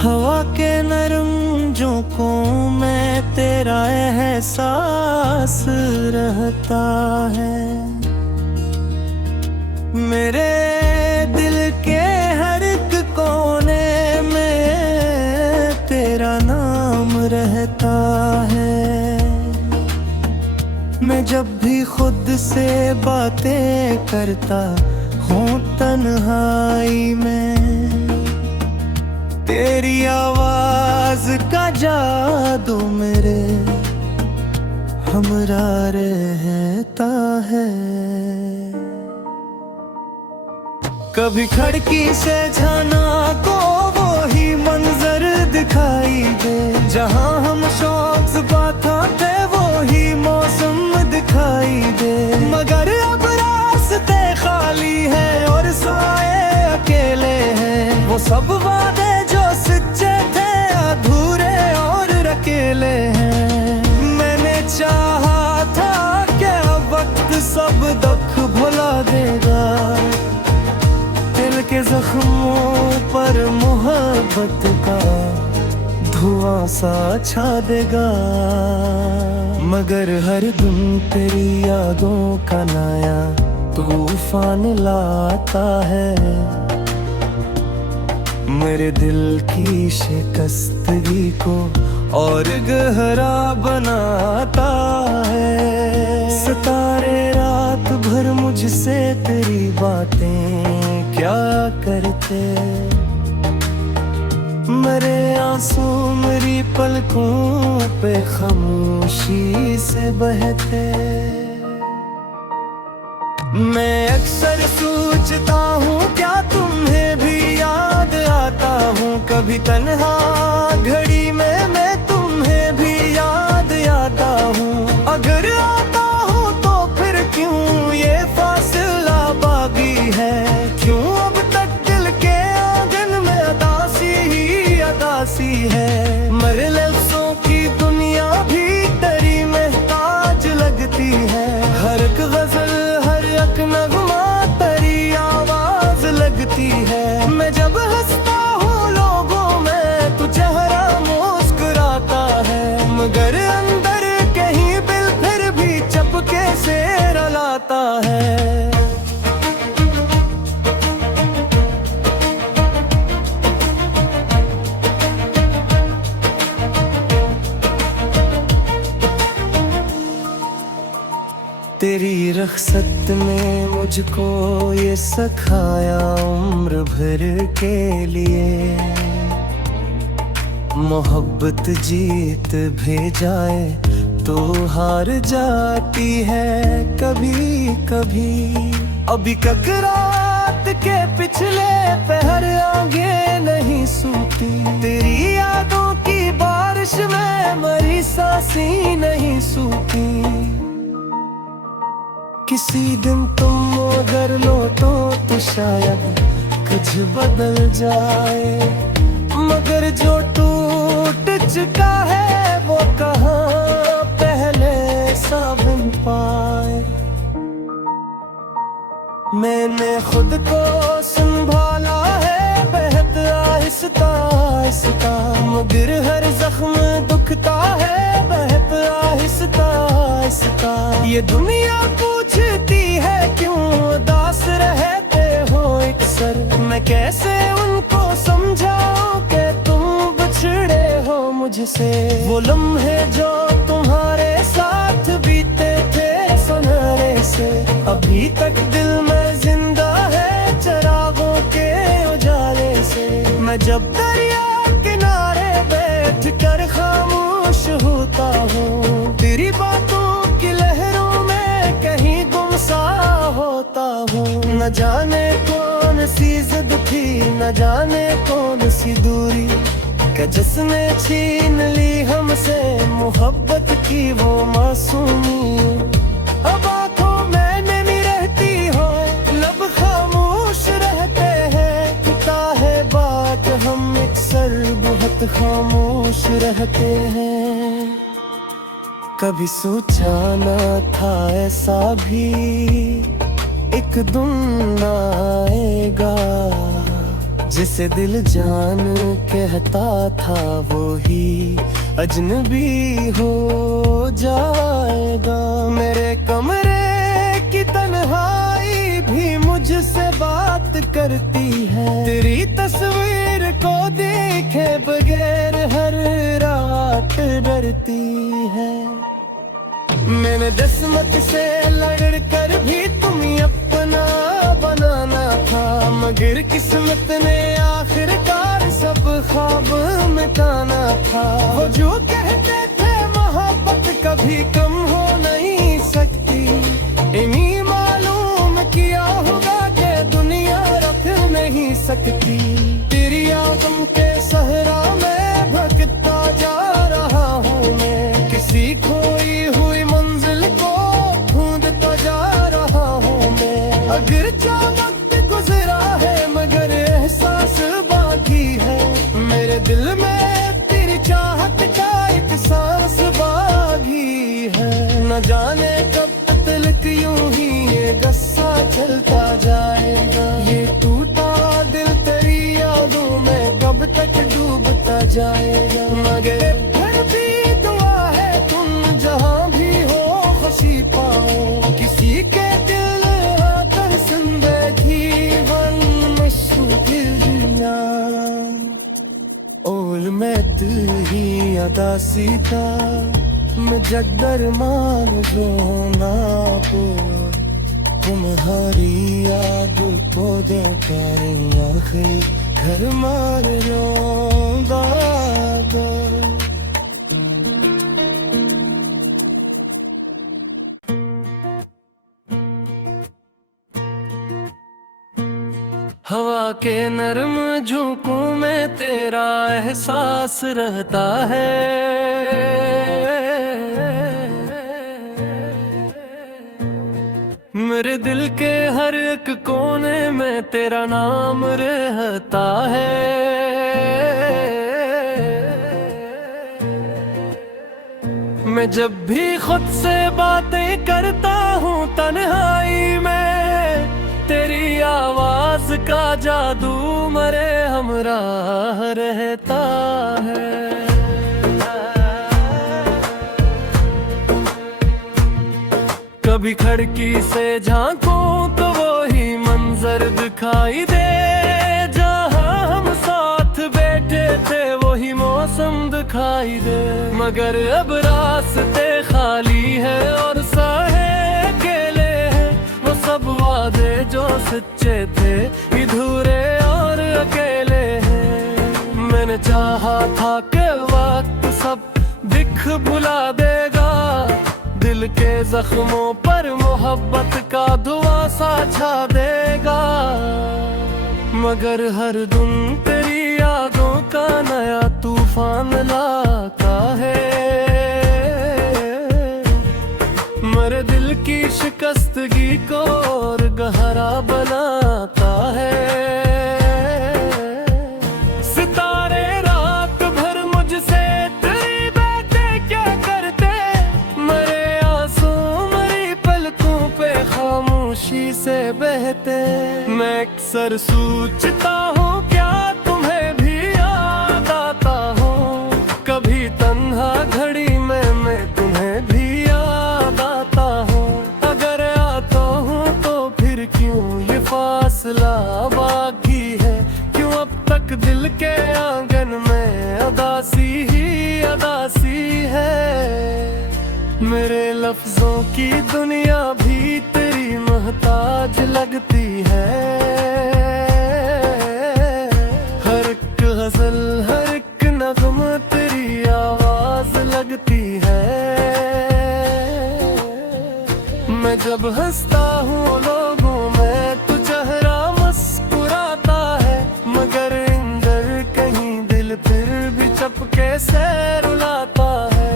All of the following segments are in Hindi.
हवा के नरम झोंकों में तेरा एहसास रहता है। मेरे दिल के हर एक कोने में तेरा नाम रहता है। मैं जब भी खुद से बातें करता हूँ तन्हाई में, तेरी आवाज का जादू मेरे हमरा रहता है। कभी खिड़की से झाना को वो ही मंजर दिखाई दे, जहां हम शौक से बाता थे वो ही मौसम दिखाई दे। मगर अब रास्ते खाली है और साए अकेले हैं, वो सब वादे जो सच्चे थे अधूरे और अकेले हैं। मैंने चाहा था क्या वक्त सब दुख भुला देगा, दिल के जख्मों पर मोहब्बत का धुआं सा छा देगा। मगर हर दिन तेरी यादों का नया तूफान लाता है, मेरे दिल की शिकस्तगी को और गहरा बनाता है। सितारे रात भर मुझसे तेरी बातें क्या करते, मेरे आंसू मेरी पलकों पे खामोशी से बहते। मैं अक्सर सोचता हूँ क्या तुम्हें भी याद आता हूँ, कभी तन्हा घड़ी में मैं तुम्हें भी याद आता हूँ। अगर आता हूँ तो फिर क्यों ये फासला बाकी है, क्यों अब तक दिल के आंगन में अदासी ही अदासी है। मेरे लफ्ज़ों की दुनिया भी तेरी महताज लगती है, हर एक गजल हर एक नगमा तेरी आवाज लगती है। मैं जब हंसता हूँ लोगों में तू चेहरा मुस्कुराता है, मगर अंदर कहीं दिल फिर भी चपके से रुलाता है। तेरी रख्सत में मुझको ये सिखाया उम्र भर के लिए, मोहब्बत जीत भी जाए तो हार जाती है कभी कभी। अभी ककरात के पिछले पहर आगे नहीं सूती, तेरी यादों की बारिश में मरी सांसें नहीं सूती। किसी दिन तुम अगर लौटो तो शायद कुछ बदल जाए, मगर जो टूट चुका है वो कहाँ पहले सा बन पाए। मैंने खुद को संभाला है बेहद आहिस्ता आहिस्ता, मगर हर जख्म दुखता है बेहद आहिस्ता आहिस्ता। ये दुनिया पूछती है क्यों उदास रहते हो अक्सर, मैं कैसे उनको समझाऊं कि तुम बिछड़े हो मुझसे। वो लम्हे जो तुम्हारे साथ बीते थे सुनहरे से, अभी तक दिल में जिंदा है चिरागों के उजाले से। मैं जब दरिया किनारे बैठ कर खामोश होता हूँ, तेरी बातों की लहरों में कहीं गुमसा होता हूँ। न जाने कौन सी जिद थी, न जाने कौन सी दूरी, कि जिसने छीन ली हमसे मोहब्बत की वो मासूमी। अब आंखों में नहीं रहती हो, लब खामोश रहते हैं, पता है बात हम अक्सर बहुत खामोश रहते हैं। कभी सोचा न था ऐसा भी एक दिन आएगा, जिसे दिल जान कहता था वो ही अजनबी हो जाएगा। मेरे कमरे की तन्हाई भी मुझसे बात करती है, तेरी तस्वीर को देखे बगैर हर रात डरती है। मैंने किस्मत से लड़ कर भी तुम्हें अपना बनाना था, मगर किस्मत ने आखिरकार सब ख्वाब मिटाना था। वो जो कहते थे मोहब्बत कभी कम हो नहीं सकती, इन्हीं मालूम किया होगा कि दुनिया रख नहीं सकती। तेरी आदम के सहरा में भटकता जा रहा हूँ मैं, किसी खोई हुई मंजिल को ढूंढता जा रहा हूँ मैं। अगर वक्त गुजरा है मगर एहसास बाकी है, मेरे दिल में तेरी चाहत का एक सांस बाकी है। न जाने कब तक यूं ही ये गस्सा चलता जाएगा, ये टूटा दिल तेरी यादों में कब तक डूबता जाएगा। मगर फिर भी दुआ है तुम जहां भी हो खुशी पाओ, किसी के दिल आकर जिंदगी बन मुश्किल ओल में तू ही अदा सीता मैं जगदर मान जो ना पो तुम्हारी याद को दे करी आखिरी घर मार रोंदा दो। हवा के नरम झोंकों में तेरा एहसास रहता है, मेरे दिल के हर एक कोने में तेरा नाम रहता है। मैं जब भी खुद से बातें करता हूँ तन्हाई में, तेरी आवाज का जादू मरे हमराह रहता है। कभी खिड़की से झांकूं तो वही मंजर दिखाई दे, जहां हम साथ बैठे थे वही मौसम दिखाई दे। मगर अब रास्ते खाली है और साहे अकेले हैं, वो सब वादे जो सच्चे थे अधूरे और अकेले हैं। मैंने चाहा था कि वक्त सब दिख भुला देगा, दिल के जख्मों पर मोहब्बत का धुआं सा छा देगा। मगर हर दिन तेरी यादों का नया तूफान लाता है, मेरे दिल की शिकस्तगी को और गहरा बनाता है। सितारे रात भर मुझसे तेरी बातें क्या करते, मरे आंसू मरी पलकों पे खामोशी से बहते। मैं अक्सर सोचता हूँ क्या तुम्हें भी याद आता हूँ, कभी तन्हा घड़ी में मैं तुम्हें भी याद आता हूँ। अगर आता हूँ तो फिर क्यों ये फासला बाकी है, क्यों अब तक दिल के आंगन में अदासी ही अदासी है। मेरे लफ्जों की दुनिया भी तेरी मोहताज लगती है, हर एक गजल हर एक नगम तेरी आवाज लगती है। मैं जब हंसता हूँ लोगों में तो चेहरा मुस्कुराता है, मगर अंदर कहीं दिल फिर भी चपके से रुलाता है।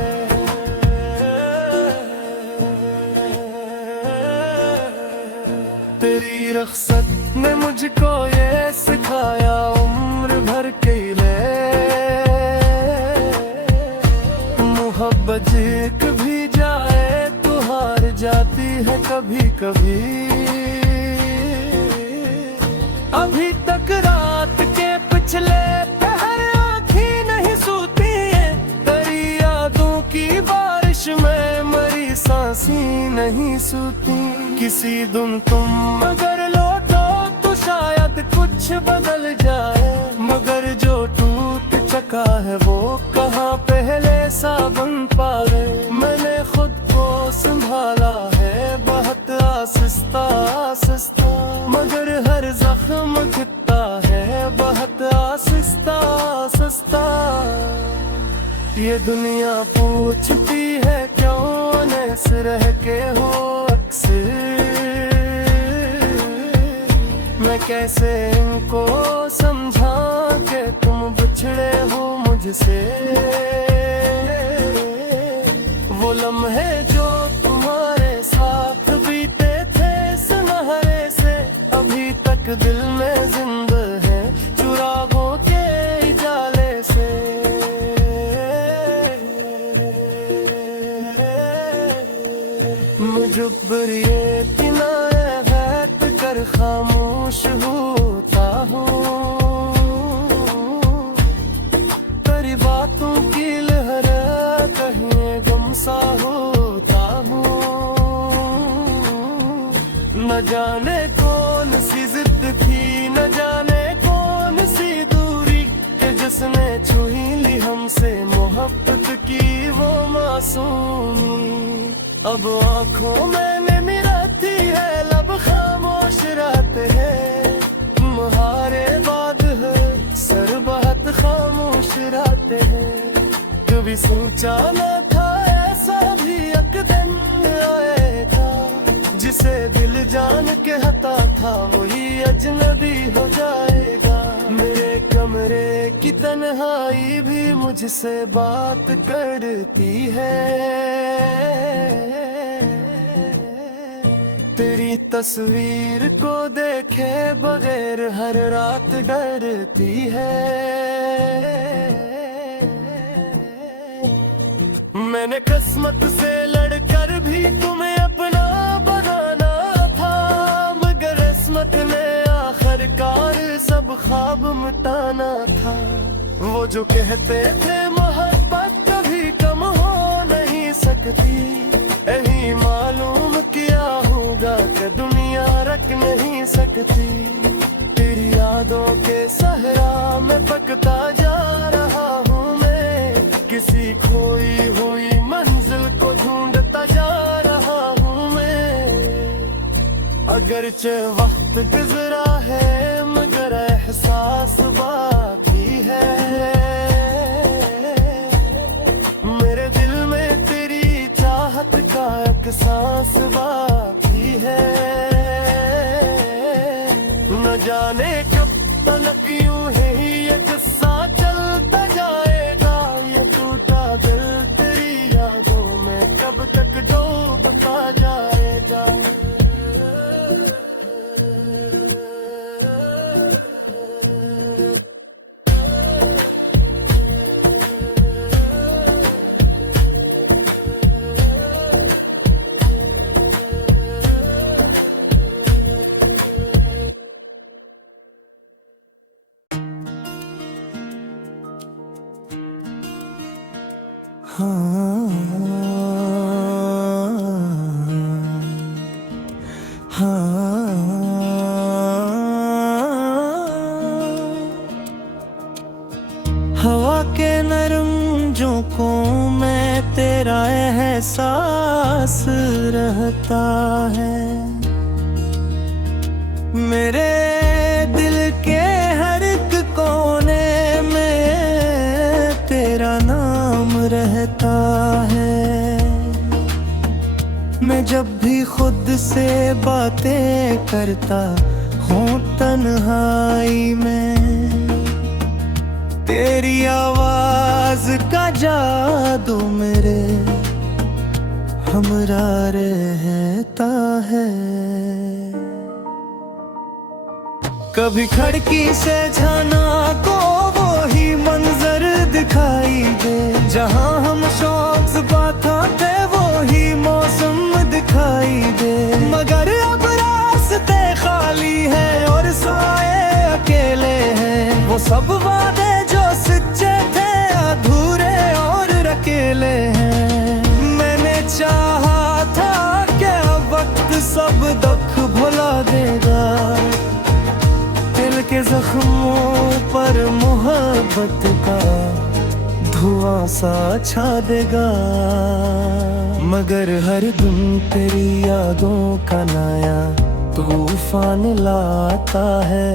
तेरी रख्सत ने मुझको ये सिखाया उम्र भर के लिए, मोहब्बत एक भी है कभी कभी। अभी तक रात के पिछले पहर आँखें नहीं सोती है, तेरी यादों की बारिश में मरी सांसें नहीं सोती। किसी दिन तुम अगर लौटो तो शायद कुछ बदल जाए, मगर जो टूट चुका है वो कहाँ पहले सा बन पाए। मैंने खुद को संभाला है बहुत आहिस्ता आहिस्ता, मगर हर जख्म खिलता है बहुत आहिस्ता आहिस्ता। ये दुनिया पूछती है क्यों नैस रह के हो अक्सर, मैं कैसे इनको समझा के तुम बिछड़े हो मुझसे। वो लम्हे जो तुम्हारे साथ बीते थे सुनहरे से, अभी तक दिल में जिंदा है चुरागों के जाले से। मुजब्बर ये किनारे बैठ कर खामोश होता हूँ, तेरी बातों की लहर कहीं गुमसा होता हूँ। न जाने कौन सी जिद थी, न जाने कौन सी दूरी, कि जिसने छुई ली हमसे मोहब्बत की वो मासूमी। अब आंखों में नमी रहती है, लब खामोश रहते हैं, तुम्हारे बाद है सर बहुत खामोश रहते हैं। कभी सोचा न था ऐसा भी एक दिन आएगा, जिसे दिल जान के हता था वही अजनबी हो जाएगा। मेरे कमरे की तन्हाई भी मुझसे बात करती है, तेरी तस्वीर को देखे बगैर हर रात डरती है। मैंने किस्मत से लड़कर भी तुम्हें अपना बनाना था, मगर किस्मत ने आखिरकार सब ख्वाब मिटाना था। वो जो कहते थे मोहब्बत कभी कम हो नहीं सकती, यही मालूम किया होगा कि दुनिया रख नहीं सकती। तेरी यादों के सहरा में पकता जा रहा हूँ मैं, किसी खोई हुई मंजिल को ढूंढता जा रहा हूँ मैं। अगरचे वक्त गुजरा है मगर एहसास बाकी है, मेरे दिल में तेरी चाहत का एक सांस बाकी है। न जाने कब तक यूं ही ये किस्सा चलता जाएगा, ये टूटा दिल तेरी यादों में कब तक डूबता जाएगा। हवा के नरम झोंकों में तेरा एहसास रहता है, मेरे दिल के हर एक कोने में तेरा नाम रहता है। मैं जब भी खुद से बातें करता हूँ तन्हाई में, तेरी आवाज का जादू मेरे हमरा रहता है। कभी खिड़की से झाना को वो ही मंजर दिखाई दे, जहाँ हम शौक से बात थे वो ही मौसम दिखाई दे। वो सब वादे जो सच्चे थे अधूरे और अकेले हैं। मैंने चाहा था क्या वक्त सब दुख भुला देगा, दिल के जख्मों पर मोहब्बत का धुआं सा छा देगा। मगर हर दिन तेरी यादों का नया तूफान लाता है,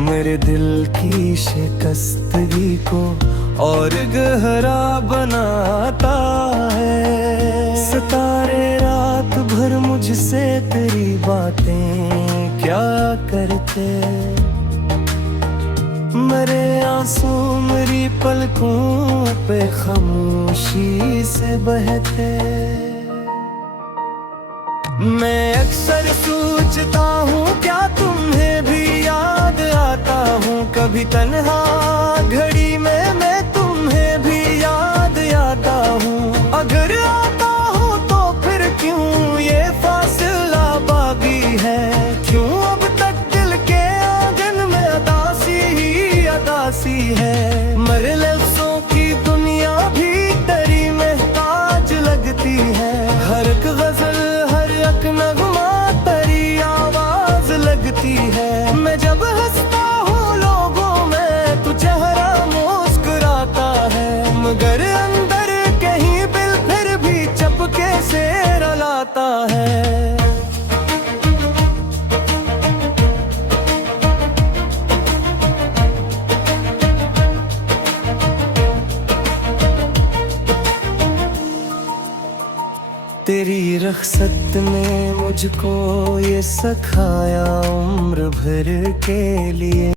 मेरे दिल की शिकस्तगी को और गहरा बनाता है। सितारे रात भर मुझसे तेरी बातें क्या करते, मेरे आंसू मेरी पलकों पे खामोशी से बहते। मैं अक्सर सोचता हूँ क्या तुम्हें भी याद आता हूँ, कभी तन्हा घड़ी में मैं तुम्हें भी याद आता हूँ। अगर आता हूँ तो फिर क्यों ये फासला बाकी है, क्यों अब तक दिल के आंगन में अदासी ही अदासी है। मेरे लफ्जों की दुनिया भी तेरी महताज लगती है, हर एक गजल हर एक नगमा तेरी आवाज लगती है। मैं जब हंसता हूँ लोगों में तू चेहरा मुस्कुराता है, मगर अंदर कहीं दिल फिर भी चपके से रुलाता है। तेरी रख्सत ने मुझको ये सिखाया उम्र भर के लिए।